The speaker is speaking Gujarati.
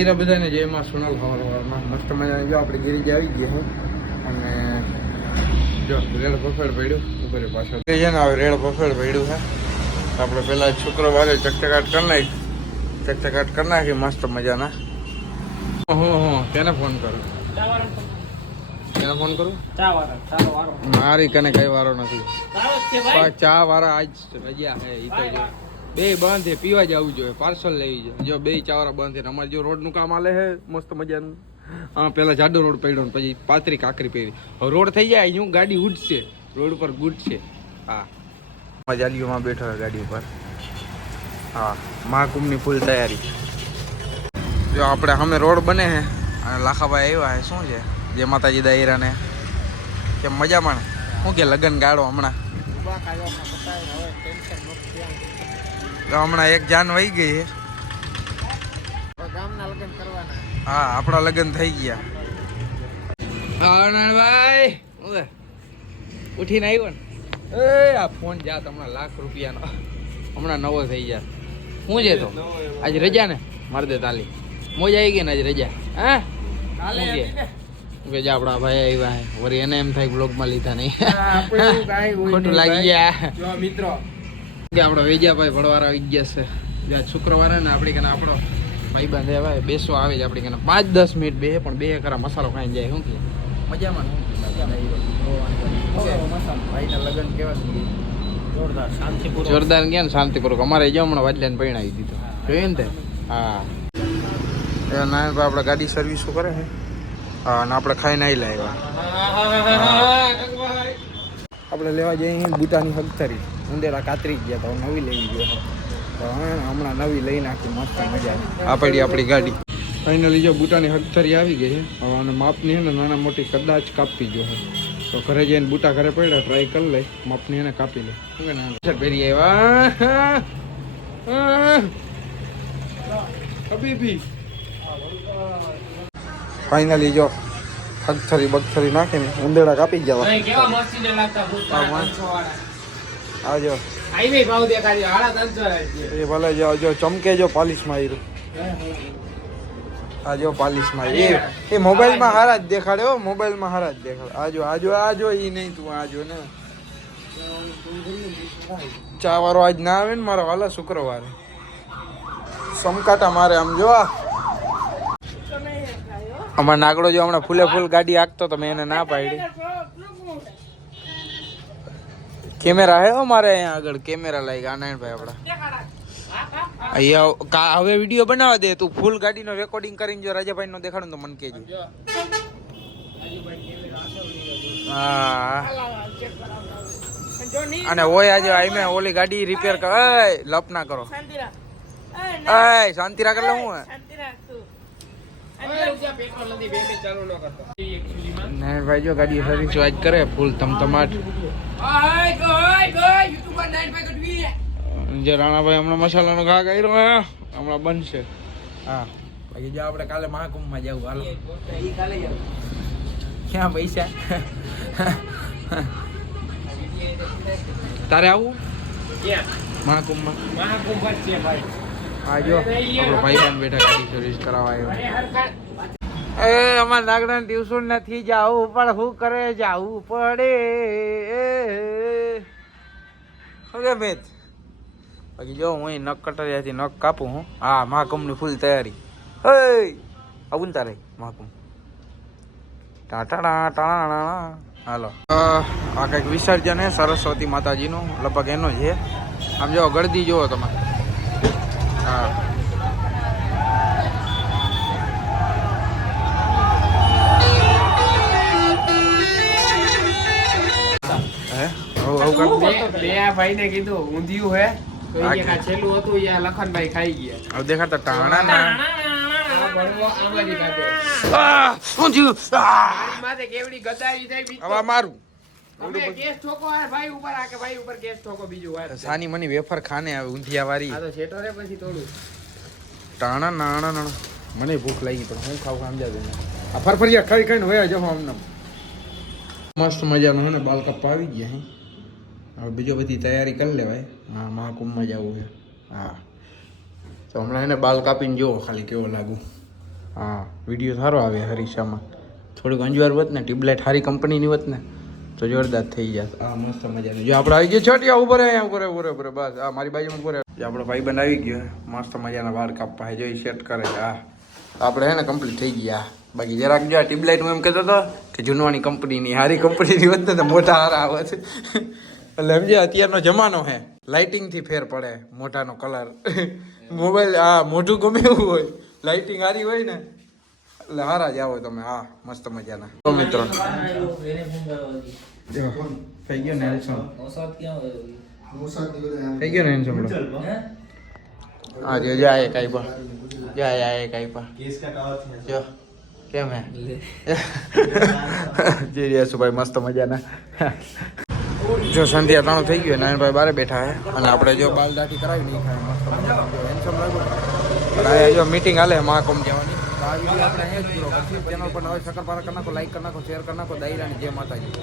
બધાને જય માં સોનલ હવારમાં મસ્ત મજાની જો આપણે ગિરિજ આવી ગયા હું અને જો રેડ બફેડ પડ્યું ઉપર પાછળ છે ને હવે રેડ બફેડ પડ્યું છે તો આપણે પેલા શુક્રવારે ચકચકાટ કરી નાખી મસ્ત મજાના. હું તેને ફોન કરું મારી કને કઈ વારો નથી. ચા વાળા આજ રજા હે ઈ તો જો બે બંધ છે, પીવા જવું જોઈએ, પાર્સલ લેવી જોઈએ. જો બે ચાવાળા બંધ છે. અમારે જો રોડનું કામ આલે છે મસ્ત મજાનું. હા પેલા જાડો રોડ પડ્યો ને પછી પાતરી કાકરી પહેરી. હવે રોડ થઈ જાય હું ગાડી ઉડશે, રોડ ઉપર ગુડશે. હા જાલીઓમાં બેઠો છે ગાડી ઉપર. હા મહાકુંભની ફૂલ તૈયારી. જો આપણે સામે રોડ બને છે અને લાખાભાઈ આવ્યા છે. શું છે જે માતાજી દાયરાને કેમ મજામાં શું કે લગન ગાળો હમણાં હમણાં એક જાન વહી ગઈ છે. હા આપણા લગ્ન થઈ ગયા. ભાઈ ઉઠીને આવ્યો ને આ ફોન જાત હમણાં ₹1,00,000 હમણાં નવો થઈ જાય. શું છે તો આજે રજા ને મારી દે તાલી મોજ આવી ગઈ ને આજે રજા. હા કે જા આપણા ભાઈ આવ્યા વળી એને એમ થાય બ્લોગમાં લીધા નહીં ખોટું લાગી ગયા મિત્રો કે આપણો વેજાભાઈ ભણવાળા આવી ગયા છે. જ્યાં શુક્રવારે ને આપણી કને આપણો ભાઈબંધ આવે બેસવા આવે છે આપણી કને 5-10 મિનિટ બે પણ બે ખરા મસાલો ખાઈને જાય. શું કે મજામાં ભાઈના લગ્ન કેવા જોરદાર ગયા ને શાંતિપૂર્વક. અમારે જો હમણાં વાજલાને પરણાવી દીધો જોયું ને. હા ના આપણે ગાડી સર્વિસો કરે છે. હા અને આપણે ખાઈને આવી લાવ્યા. આપણે લેવા જઈએ બુટાની હગતરી ઉંદેડા કાતરી ગયા તો નવી લેવી જોઈએ. તો હમણાં નવી લઈ નાખી મસ્ત મજા આપણી ગાડી. ફાઇનલી જો બુટાની હગતરી આવી ગઈ છે. અને માપની છે ને નાના મોટી કદાચ કાપી જો તો ઘરે જઈને બુટા ઘરે પડ્યા ટ્રાય કરી લઈ માપની એને કાપી લે. પહેરી આવ્યા ફાઇનલી જો હગથરી બગથરી નાખીને ઉંદેડા કાપી જવા. આજો એ ભલે જો ચમકે જો પાલિશ માર્યું. આ જો પાલિશ મારી એ મોબાઈલમાં હારા જ દેખાડે હો. મોબાઈલમાં હારા જ દેખાડે. આજો એ નહીં તું આજો ને. ચા વાળો આજ ના આવે ને મારો હાલા શુક્રવારે સમકાટા મારે આમ જો. અમાર નાગડો જો હમણાં ફૂલ ગાડી હાંકતો તો મેં એને ના પાડી. કેમેરા હે મારે અહીંયા આગળ કેમેરા લાગ્યા નારાયણભાઈ આપડા અહીંયા. હવે વિડીયો બનાવવા દે તું ફૂલ ગાડીનો રેકોર્ડિંગ કરીને જો રાજાભાઈ નો દેખાડું તો મને કહેજો. હા અને ઓય આજે આઈ ઓલી ગાડી રિપેર કર. લપ ના કરો શાંતિ રાખ. એટલે હું ભાઈ જો ગાડી સર્વિસ આજ કરે ફૂલ તમતમાટ. જે રાણાભાઈ હમણાં મસાલાનો ઘા કર્યો હમણાં બનશે. હા બાકી જો આપણે કાલે મહાકુંભમાં જવું. હાલો ક્યાં પૈસા તારે આવું મહાકુંભમાં? હા જો આપણો ભાઈ બેઠા ગાડી સર્વિસ કરાવવા આવ્યો. અમારે નાગડા ટ્યુશન નથી જાવું પણ શું કરે જાવું પડે. ઓકે મેચ બાકી જો હું નખ કટરિયાથી નખ કાપું હું. હા મહાકુંભની ફૂલ તૈયારી. હે આવું તારે મહાકુંભ ટાટા ટાણા. હાલો આ કંઈક વિસર્જન હે સરસ્વતી માતાજીનું લગભગ એનો જ છે. આમ જો ગળદી જુઓ તમે. હા ભાઈ ને કીધું ઊંધિયું હે છેલ્લું હતું લખનભાઈ ખાઈ ગયા. હવે દેખાતા ટાણા ના સાની મની વેફર ખાને આવે ઊંધિયા વાળી ટાણા નાણા નાણા. મને ભૂખ લાગી પણ હું ખાવું સમજાવે ને. આ ફરફરિયા ખાઈ ખાઈને હોય જવો અમને મસ્ત મજાનું હે ને. બાલ કપ્પા આવી ગયા હે. હવે બીજો બધી તૈયારી કરી લેવાય. હા મહાકુંભમાં જવું છે. હા તો હમણાં એને બાલ કાપીને જુઓ ખાલી કેવો લાગુ. હા વિડીયો સારો આવે હરીશામાં. થોડુંક અંજવાર હોત ને, ટ્યુબલાઇટ સારી કંપનીની હોત ને તો જોરદાર થઈ જાત. હા મસ્ત મજાનું. જો આપણે આવી ગયો છોટિયા ઉપર અહીંયા ઉપર બસ આ મારી બાજુમાં ઉપર આપણો ભાઈબંધ આવી ગયો મસ્ત મજાના વાળ કાપવા જોઈ સેટ કરે. હા આપણે હે ને કમ્પ્લીટ થઈ ગયા. બાકી જરાક જો ટ્યુબલાઇટ હું એમ કહેતો હતો કે જૂનવાની કંપનીની સારી કંપનીની હોત ને તો મોટા હારા આવે છે. એટલે સમજે અત્યારનો જમાનો હે, લાઇટિંગથી ફેર પડે, મોટાનો કલર મોબાઈલ હા મોઢું ગમે એવું હોય, લાઇટિંગ સારી હોય ને એટલે હારા જ આવો તમે. હા મસ્ત મજાના. તો મિત્રો થઈ ગયો ને હેન્ડસમ, થઈ ગયો ને હેન્ડસમ. હા જો જાય કાઈ પા જાય કાઈ પા જો કેમ હે જે ભાઈ મસ્ત મજાના. જો સંધ્યા ત્રણ થઈ ગયું, નારાયણભાઈ બારે બેઠા હે અને આપણે જો બાલ દાઢી કરાવી નહીં ખાય મસ્ત મજાના. જો હેન્ડસમ લાગ્યું પણ આ જો મીટિંગ હાલે મહાકુંભ જવાની. તો આ વિડીયો આપણે અહીંયા જ પૂરો કરશું. ચેનલ પર નવા સકરપારા કરી નાખો, લાઈક કરી નાખો, શેર કરી નાખો. દાયરાની જય માતાજી.